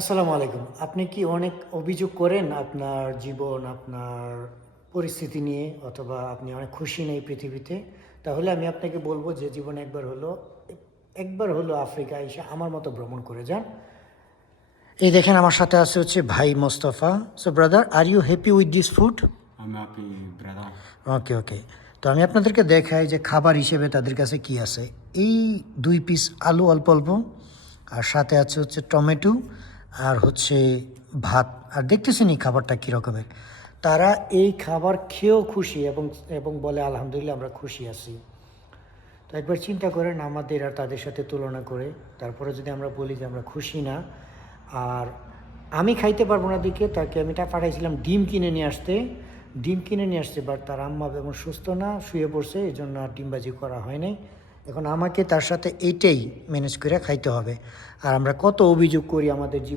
আসসালামু আলাইকুম। আপনি কি অনেক অভিযোগ করেন আপনার জীবন, আপনার পরিস্থিতি নিয়ে অথবা আপনি অনেক খুশি নেই পৃথিবীতে? তাহলে আমি আপনাকে বলব যে জীবনে একবার হলো আফ্রিকায় এসে আমার মতো ভ্রমণ করে যান। এই দেখেন আমার সাথে আছে হচ্ছে ভাই Mostafa. So brother are you happy with this food? I'm happy, brother. Okay, okay. তো আমি আপনাদেরকে দেখাই যে খাবার হিসেবে তাদের কাছে কি আছে। এই ২ পিস আলু অল্প, অল্প আর সাথে আছে হচ্ছে টমেটো আর হচ্ছে ভাত। আর দেখতেছেনই খাবারটা কী রকমের। তারা এই খাবার খেয়েও খুশি এবং বলে আলহামদুলিল্লাহ আমরা খুশি আছি। তো একবার চিন্তা করেন আমাদের আর তাদের সাথে তুলনা করে। তারপরে যদি আমরা বলি যে আমরা খুশি না, আর আমি খাইতে পারবো না দিকে তাকে আমি পাঠাইছিলাম ডিম কিনে নিয়ে আসতে। ডিম কিনে নিয়ে আসছে, বাট তার আম্মা যেমন সুস্থ না, শুয়ে পড়ছে, এই জন্য আর ডিমবাজি করা হয় নাই। এখন আমাকে তার সাথে এইটাই ম্যানেজ করে খাইতে হবে। আর আমরা কত অভিযোগ করি আমাদের জীবন